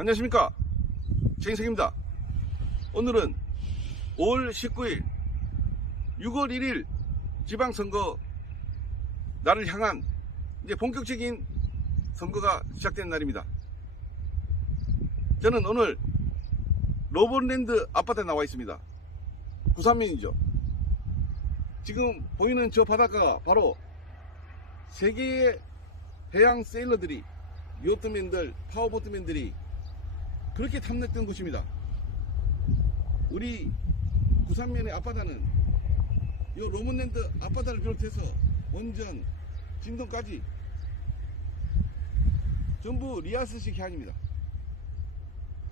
안녕하십니까. 최인석입니다. 오늘은 5월 19일 6월 1일 지방선거 나를 향한 이제 본격적인 선거가 시작되는 날입니다. 저는 오늘 로봇랜드 아파트에 나와 있습니다. 구산면이죠. 지금 보이는 저 바닷가가 바로 세계의 해양 세일러들이 요트맨들, 파워보트맨들이 그렇게 탐냈던 곳입니다. 우리 부산면의 앞바다는 이 로문랜드 앞바다를 비롯해서 원전, 진동까지 전부 리아스식 해안입니다.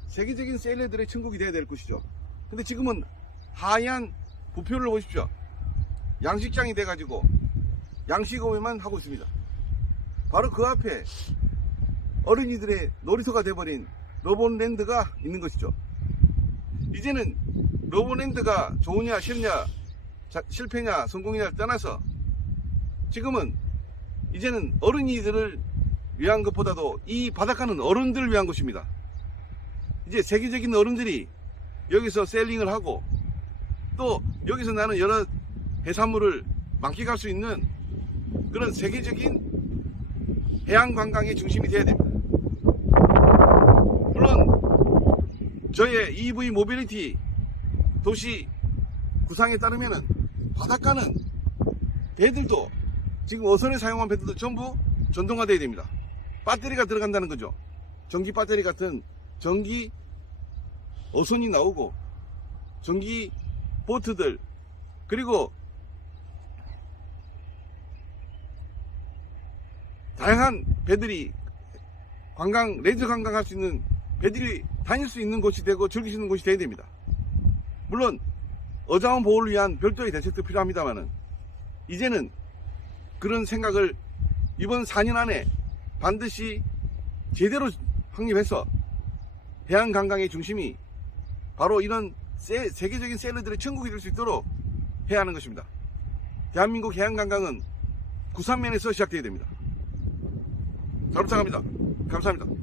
세계적인 세일러들의 천국이 되어야 될 곳이죠. 근데 지금은 하얀 부표를 보십시오. 양식장이 돼가지고 양식업에만 하고 있습니다. 바로 그 앞에 어린이들의 놀이터가 돼버린 로봇랜드가 있는 것이죠. 이제는 로봇랜드가 좋으냐 싫냐 자- 실패냐 성공이냐를 떠나서 지금은 이제는 어린이들을 위한 것보다도 이 바닷가는 어른들을 위한 곳입니다. 이제 세계적인 어른들이 여기서 셀링을 하고 또 여기서 나는 여러 해산물을 만끽할 수 있는 그런 세계적인 해양 관광의 중심이 되어야 됩니다. 물론 저의 EV 모빌리티 도시 구상에 따르면은 바닷가는 배들도 지금 어선에 사용한 배들도 전부 전동화되어야 됩니다. 배터리가 들어간다는 거죠. 전기 배터리 같은 전기 어선이 나오고 전기 보트들 그리고 다양한 배들이 관광, 레저 관광할 수 있는 배들이 다닐 수 있는 곳이 되고 즐길 수 있는 곳이 되어야 됩니다. 물론 어자원 보호를 위한 별도의 대책도 필요합니다만은 이제는 그런 생각을 이번 4년 안에 반드시 제대로 확립해서 해양 관광의 중심이 바로 이런 세, 세계적인 셀러들의 천국이 될 수 있도록 해야 하는 것입니다. 대한민국 해양 관광은 구산면에서 시작되어야 됩니다. 잘 부탁합니다. 감사합니다.